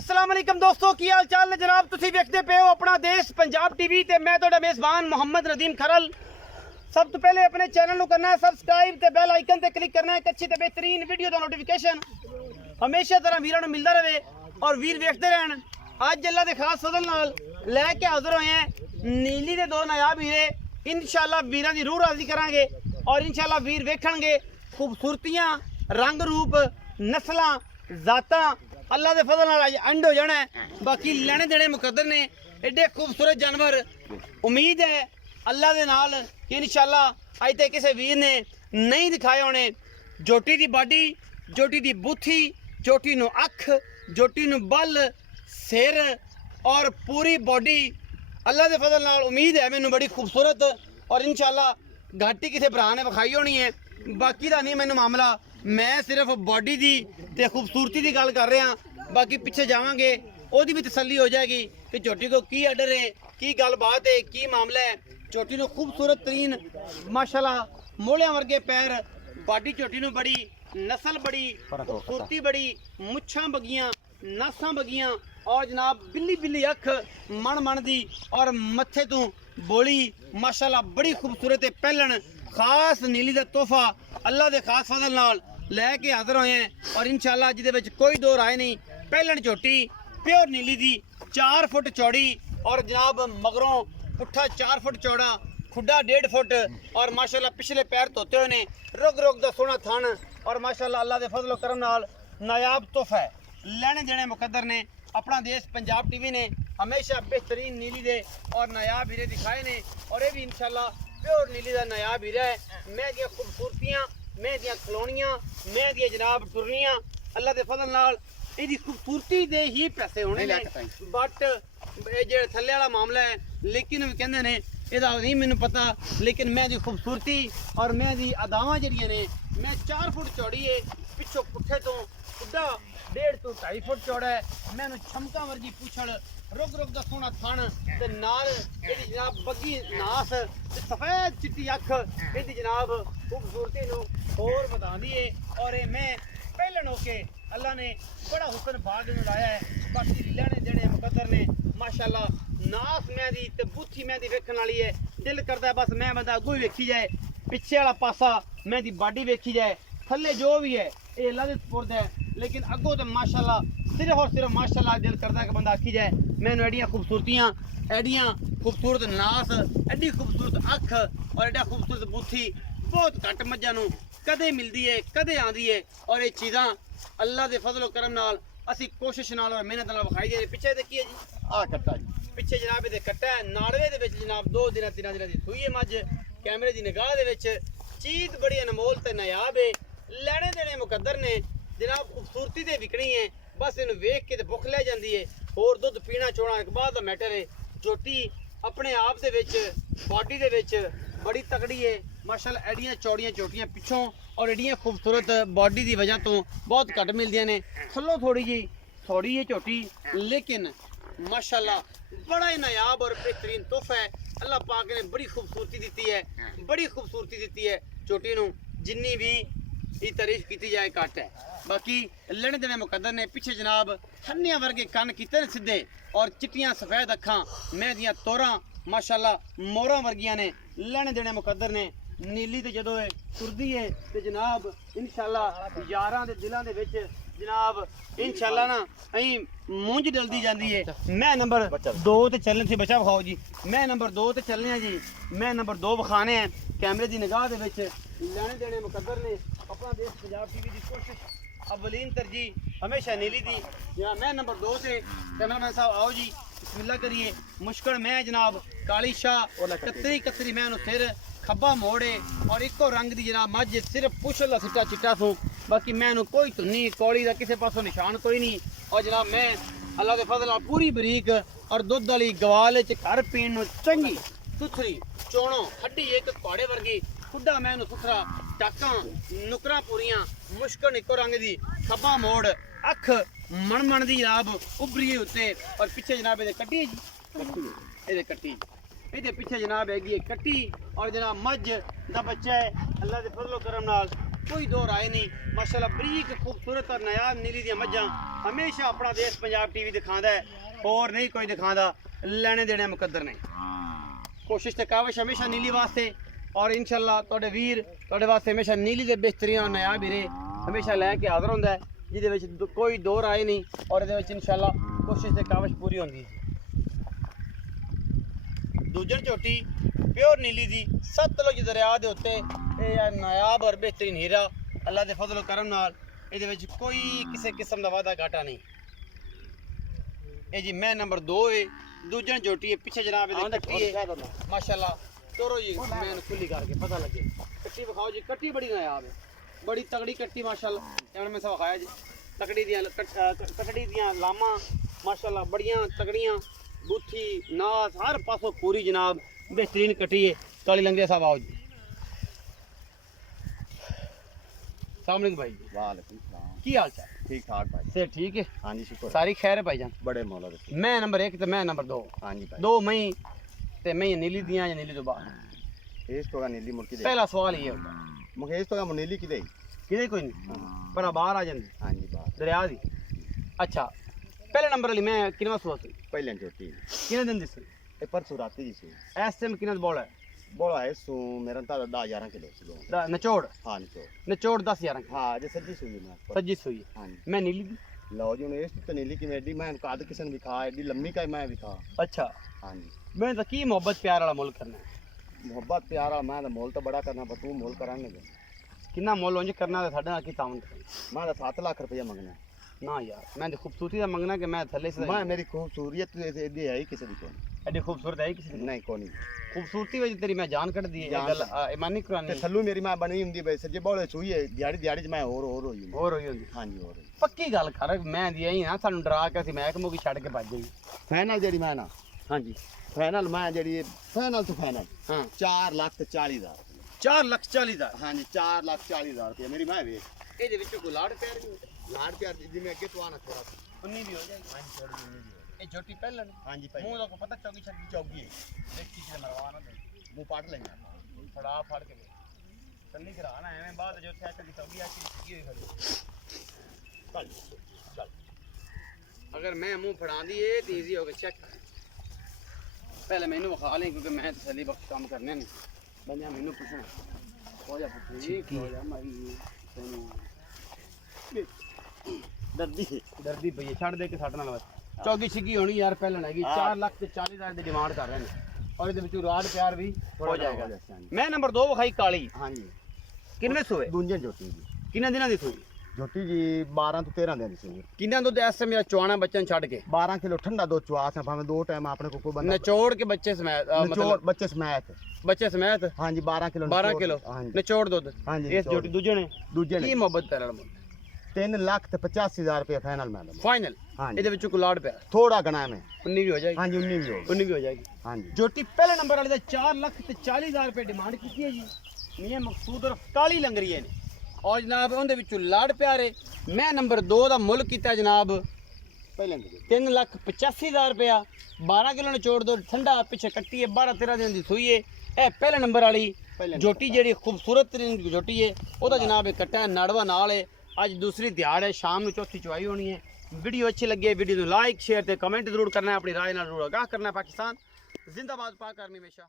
अस्सलाम वालेकुम दोस्तों की हाल चाल ने जनाब तुसी वेखदे पे हो अपना देश पंजाब टीवी ते मैं तुहाडा मेज़बान मोहम्मद नदीम खरल। सब तो पहले अपने चैनल को करना है सबसक्राइब ते बेल आइकन ते क्लिक करना है। एक अच्छी ते बेहतरीन वीडियो दा नोटिफिकेशन हमेशा तरह वीरां नूं मिलदा रहे और वीर वेखदे रहन। अज अल्लाह दे खास फजल नाल लैके हाज़र होए हैं नीली दे दो नायाब हीरे। इंशाअल्लाह वीरां दी रूह राज़ी करांगे और इंशाअल्लाह वीर वेखणगे खूबसूरतियां रंग रूप नस्लां जातां अल्लाह के फजल नाल एंड हो जाना है। बाकी लेने देने मुकद्दर ने एडे खूबसूरत जानवर। उम्मीद है अल्लाह के नाल कि इंशाअल्लाह अज तक किसी वीर ने नहीं दिखाए होने। जोटी की बाडी, जोटी की बूथी, जोटी नू अख, जोटी नू बल, सिर और पूरी बॉडी अल्लाह के फजल नाल उम्मीद है मैनू बड़ी खूबसूरत और इंशाअल्लाह घाटी किसी भरा ने विखाई होनी है। बाकी का नहीं मैनू मामला, मैं सिर्फ बॉडी की ते खूबसूरती की गल कर रहा। बाकी पिछे जावांगे ओदी भी तसल्ली हो जाएगी कि झोटी को की आर्डर है, की गल बात है, की मामला है। झोटी नू खूबसूरत तरीन माशाल्लाह मोलियां वर्गे पैर, बॉडी झोटी नू बड़ी, नस्ल बड़ी, खूबसूरती बड़ी, मुछां बगियां, नासां बगियां और जनाब बिल्ली बिल्ली अख मन मन दी और मत्थे तू बोली माशाल्लाह बड़ी खूबसूरत है। पहलन खास नीली का तोहफा अल्लाह के खास फजल नाल लैके हाजिर होए हैं और इंशाअल्लाह जिदे विच कोई दो राय नहीं। पहलन झोटी प्योर नीली दी 4 फुट चौड़ी और जनाब मगरों पुट्ठा 4 फुट चौड़ा, खुड्डा 1.5 फुट और माशाल्लाह पिछले पैर धोते हुए ने, रुग रुग दा सोहना थन और माशाल्लाह अल्लाह के फजल करम नाल नायाब तोहफा है। लेने देने मुकद्दर ने अपना देश पंजाब टीवी ने हमेशा बेहतरीन नीली दे और नायाब हीरे दिखाए ने और ये भी इंशाल्लाह प्योर नीली का नायाब हीरा है। मैं दियां खूबसूरतियां, मैं दियां खलोनियां, मैं दियां जनाब टुरनियां अल्लाह के फजल नाल इहदी खूबसूरती दे ही पैसे होने ने। बट ये जो थल्ले वाला मामला है लेकिन कहंदे ने इहदा नहीं मैनू पता, लेकिन मैं दी खूबसूरती और मैं दी अदावां जड़ियां ने, मैं 4 फुट चौड़ी है, पिछों पुट्ठे तो खुड्डा 1.5 तो 2.5 फुट चौड़ा है, मैनू छमका वर्गी पूछड़, रुग रुग दा सोहना थन ते नाल इहदी जनाब बग्गी नास ते सफेद चिट्टी अख इहदी जनाब खूबसूरती नू होर वधांदी है। और ये मैं पहलन होके अल्लाह ने बड़ा हुसन बाग नू लाया है। बाकी लेने देने मुकद्दर ने माशाल्लाह नास मैं दी ते बूथी मैं दी वेखण वाली है। दिल करदा है बस मैं बंदा अगों ही वेखी जाए, पिछे वाला पासा मैं दी बाडी वेखी जाए, थल्ले जो भी है ये अल्लाह दे सुपुर्द है। लेकिन अगों तो माशाल्लाह सिर्फ और सिर्फ माशाल्लाह दिल करदा है कि बंदा आखी जाए मैनू एडियां खूबसूरतियां, एडियां खूबसूरत नास, एडी खूबसूरत अख और एडा खूबसूरत बूथी बहुत घट मज्जां नू कदे मिलती है, कदे आती है। और ये चीज़ां अल्लाह के फजल करम नाल असी कोशिश नाल और मेहनत नाल विखाई दे। पिछे देखिए जी आ कट्टा जी, पिछे जनाब ये कट्टा है नाड़वे दे विच जनाब 2 दिन 3 दिन की सूई है मझ। कैमरे की निगाह दे विच चीज़ बड़ी अनमोल ते नायाब है। लेने देने मुकद्दर ने जनाब खूबसूरती ते विकनी है, बस इन्हू वेख के भुख लै जाती है। होर दुध पीना छोड़ना एक बात का मैटर है। झोटी अपने आप दे विच बॉडी दे विच बड़ी तगड़ी है माशाल्लाह, एडियां चौड़ियां चोटियां पिछों और एडियां खूबसूरत बॉडी की वजह तो बहुत घट मिलदियां ने। थल्लों थोड़ी जी थोड़ी है झोटी लेकिन माशाल्लाह बड़ा ही नायाब और बेहतरीन तोहफा है। अल्लाह पाक ने बड़ी खूबसूरती दी है, बड़ी खूबसूरती दी है झोटी नूं, जिन्नी भी ये तारीफ की जाए घट है। बाकी लेने देने मुकद्दर ने पिछे जनाब थन्नियां वर्गे कन कीते सीधे और चिट्टियां सफेद अखां मैं दियां तोरां माशाल्लाह मोरां वर्गियां ने। लेने देने मुकद्दर ने नीली ते जदों तुरदी है ते जनाब इंशाल्लाह यारां दे दिलां दे विच जनाब इंशाल्लाह ना अहीं मूंज डलदी जांदी है। मैं नंबर 2 ते चलने से बचा विखाओ जी, मैं नंबर 2 ते चलने हैं जी, मैं नंबर 2 विखाने हैं कैमरे की निगाह दे विच। लेने देने मुकद्दर ने अपना देश पंजाब टीवी की कोशिश अवलीन तरजीह हमेशा नीली दी। जनाब मैं नंबर 2 से कैमरामैन साहब आओ जी बिस्मिल्लाह करिए। मुश्किल मैं जनाब काली शाह और कतरी कतरी मैं सिर खब्बा मोड़े और इको रंग की जनाब मझ सिर्फ पुछला सिट्टा चिट्टा सूं। बाकी मैनू कोई धुन्नी कौड़ी का किसी पासों निशान कोई नहीं। और जनाब मैं अल्लाह के फजल पूरी बरीक और दुध वाली गवाल घर पीण चंगी सुथरी चोणों हड्डी एक घोड़े वर्गी, खुड्डा मैनू सुथरा, टाकां नुकरां पूरियां, मुश्किल इको रंग की, खब्बा मोड़, अख मन मन की जनाब उभरी उत्ते और पिछे जनाब ये कट्टी जी, ये कट्टी ये पिछे जनाब हैगी कट्टी और जनाब मझ का बच्चा है। अल्लाह के फजलो करम नाल कोई दो राय नहीं। माशाल्लाह बरीक खूबसूरत और नायाब नीली दी मज्जां हमेशा अपना देश पंजाब टीवी दिखांदा है और नहीं कोई दिखांदा, लेने देने मुकद्दर नहीं। कोशिश ते काविश हमेशा नीली वास्ते और इंशाल्लाह तुहाडे वीर तुहाडे वास्ते हमेशा नीली दे बेहतरीन और नायाब हीरे हमेशा लैके हाज़र हुंदा है, जिहदे विच कोई दो राय नहीं और इहदे विच इंशाल्लाह कोशिश ते काविश पूरी होंदी है। दूजन झोटी प्योर नीली दी सतलुज दरिया दे उत्ते नायाब और बेहतरीन हीरा अल्लाह दे फजल करम नाल इहदे विच कोई किसी किस्म दा वादा घाटा नहीं। ये जी मैं नंबर 2 है, दूजन झोटी है पीछे जनाब इहदे कट्टी है माशाल्लाह। तोरो जी मैं खुली करके पता लगे कट्टी दिखाओ जी, कट्टी बड़ी नायाब है, बड़ी तगड़ी कट्टी माशाल्लाह। मैं सब खाया जी तकड़ी दियां कटड़ी दियां लामा माशाल्लाह बड़ियां तगड़ियां, गुत्थी नास हर पासों पूरी जनाब बेहतरीन कट्टी है। काली लंगड़िया साहब आओ जी। सामने भाई जी वालेकुम सलाम, की हाल चाल? ठीक ठाक भाई। से ठीक है? हाँ जी शुक्र, सारी खैर है भाईजान? बड़े मौला दे। मैं नंबर 1 ते मैं नंबर 2। हाँ जी भाई। 2 मई ते मई नीली दियां या नीली तो बाहर? इस तो का नीली मुर्की दे। पहला सवाल ये होता मुझे इस तो का नीली की दे किदे कोई नहीं पर बाहर आ जांदी। हाँ जी बात दरिया दी। अच्छा पहले नंबर वाली मैं किनवा सुआ सी पहले छोटी किने दिन दिसी ए परसों राती जी सी इस टाइम किने बोला है बोला है सो मेरा ता 10-11 किलो सी नचोड़ हाँ निचो नचोड़ 10-11 हाँ जे सज्जी सुई मैं सज्जी सुई हाँ जी। मैं नीली दी। लो जी ने इस तो नीली की मेडी मैं काद किसन भी खा एडी लंबी का मैं भी खा। अच्छा हाँ जी मैं तो की मोहब्बत प्यार वाला मोल करना है। मोहब्बत प्यारा मैं तो मोल तो बड़ा करना पर तू मोल कराने दे कितना मोल उंज करना है साडे नाल की तावन करना। मैं तो 7 लाख रुपया मंगना ना यार मैं तो खूबसूरती दा मंगना कि मैं थल्ले से मैं मेरी खूबसूरत एडी है ही किसी की कोई एडी खूबसूरत है किसी नहीं कोनी खूबसूरती वजह तेरी मैं जान कट दी है जान गल ईमानी करानी ते थल्लू मेरी मां बनी हुंदी बई सज्जे बोले सुई है दिहाड़ी च मैं और होई और होई होंदी। हाँ जी और होई। पक्की गल कर मैं दी ही ना सानू डरा के ਅਸੀਂ महकमों की छड़ के भज गई। फाइनल जेडी मैं ना हाँ जी फाइनल मैं जेडी फाइनल तो फाइनल हाँ 4,40,000 4,40,000। हाँ जी 4,40,000 रुपया मेरी मां वे ਇਹਦੇ ਵਿੱਚ ਕੋਈ ਲਾੜ ਪਿਆਰ ਵੀ लाड प्यार जी में अगे तो आना थोड़ा 19 भी हो जाएगी। हाँ जी थोड़ी जी में ਇਹ ਛੋਟੀ ਪਹਿਲਣ हाँ जी भाई ਮੂੰਹ ਦਾ ਕੋਈ ਪਤਾ ਚੌਗੀ ਛੱਡੀ चौगी ਦੇਖੀ ਕਿਤੇ ਮਰਵਾ ਨਾ ਦੇ वो पाट लेंगे ਫੜਾ ਫੜ ਕੇ ਸੰਨੀ ਕਰਾ ਨਾ ਐਵੇਂ ਬਾਅਦ ਜੋ ਉੱਥੇ ਆ ਕੇ ਚੌਗੀ ਆ ਕੇ ਕੀ ਹੋਈ ਖੜੀ चल चल ਅਗਰ ਮੈਂ ਮੂੰਹ ਫੜਾਂਦੀ ਏ ਤੇ ਈਜ਼ੀ ਹੋ ਗਿਆ ਚੈੱਕ ਪਹਿਲੇ ਮੈਨੂੰ ਵਿਖਾ ਲੈ ਕਿਉਂਕਿ ਮੈਂ ਤਸੱਲੀ ਬਖਸ਼ ਕੰਮ ਕਰਨੇ ਨੇ ਬੰਦਿਆਂ ਮੈਨੂੰ ਪੁੱਛਣਾ ਹੋ ਜਾ ਪੁੱਛੀ ਹੋ ਜਾ ਮਾਰੀ ਤੈਨੂੰ ਦਰਦੀ ਪਈ ਛੱਡ ਦੇ ਕੇ ਸਾਡੇ ਨਾਲ ਬਸ ਚੌਗੀ ਛਿੱਗੀ ਹੋਣੀ ਯਾਰ ਪਹਿਲਣ ਹੈਗੀ 4,40,000 ਦੀ ਡਿਮਾਂਡ ਕਰ ਰਹੇ ਨੇ ਔਰ ਇਹਦੇ ਵਿੱਚੋਂ ਰਾਡ ਪਿਆਰ ਵੀ ਹੋ ਜਾਏਗਾ। ਮੈਂ ਨੰਬਰ 2 ਵਿਖਾਈ ਕਾਲੀ हाँ जी ਕਿੰਨੇ ਸੂਏ दूंजे जोटी जी ਕਿੰਨੇ ਦਿਨਾਂ ਦੀ ਸੂਈ जोटी जी 12 तो 13 दिन सी ਕਿੰਨਾ ਦੁੱਧ ਇਸ ਸਮੇਂ ਚੁਆਣਾ ਬੱਚਨ ਛੱਡ ਕੇ 12 किलो ठंडा दो चुआस है भाਵੇਂ 2 टाइम अपने को कोई बंदा ਨਿਚੋੜ ਕੇ ਬੱਚੇ ਸਮੇਤ निचोड़ ਮਤਲਬ बच्चे समेत ਬੱਚੇ ਸਮੇਤ हाँ जी 12 किलो 12 ਕਿਲੋ हाँ जी ਨਿਚੋੜ ਦੁੱਧ हाँ जी ਇਸ ਜੋਟੀ ਦੂਜੇ ਨੇ दूजे ਕੀ ने ਮੁਹੱਬਤ ਕਰਨ ਮੁੰਡੇ 3,85,000 रुपया फाइनल में ਫਾਈਨਲ हाँ जी ਇਹਦੇ ਵਿੱਚੋਂ ਕੋਈ ਲਾੜ ਪਿਆ थोड़ा गना में 19 ਵੀ ਹੋ ਜਾਏਗੀ हाँ जी 19 भी होगा 19 ਵੀ ਹੋ ਜਾਏਗੀ। हाँ जी ਜੋਟੀ ਪਹਿਲੇ ਨੰਬਰ ਵਾਲੇ ਦਾ 4,40,000 ਰੁਪਏ ਡਿਮਾਂਡ ਕੀਤੀ ਹੈ ਜੀ। ਮੀਆਂ ਮਕਸੂਦ ਔਰ ਕਾਲੀ ਲੰਗਰੀਏ ਨੇ ਔਰ ਜਨਾਬ ਉਹਦੇ ਵਿੱਚੋਂ ਲਾੜ ਪਿਆਰੇ ਮੈਂ ਨੰਬਰ 2 ਦਾ ਮੁੱਲ ਕੀਤਾ ਜਨਾਬ पहले 3,85,000 रुपया 12 किलो निचोड़ दो ठंडा पिछे कट्टी है 12-13 दिन की सुई है। ए पहले नंबर वाली जोटी जेडी खूबसूरत जोटी है ओदा जनाब एक कट्टा नाड़वा नाल है। अज दूसरी दिहाड़ है, शाम में चौथी चुवाई होनी है। वीडियो अच्छी लगी है वीडियो को लाइक शेयर ते कमेंट जरूर करना है, अपनी राय नाल जरूर आगाह करना है। पाकिस्तान जिंदाबाद, पाक आर्मी हमेशा।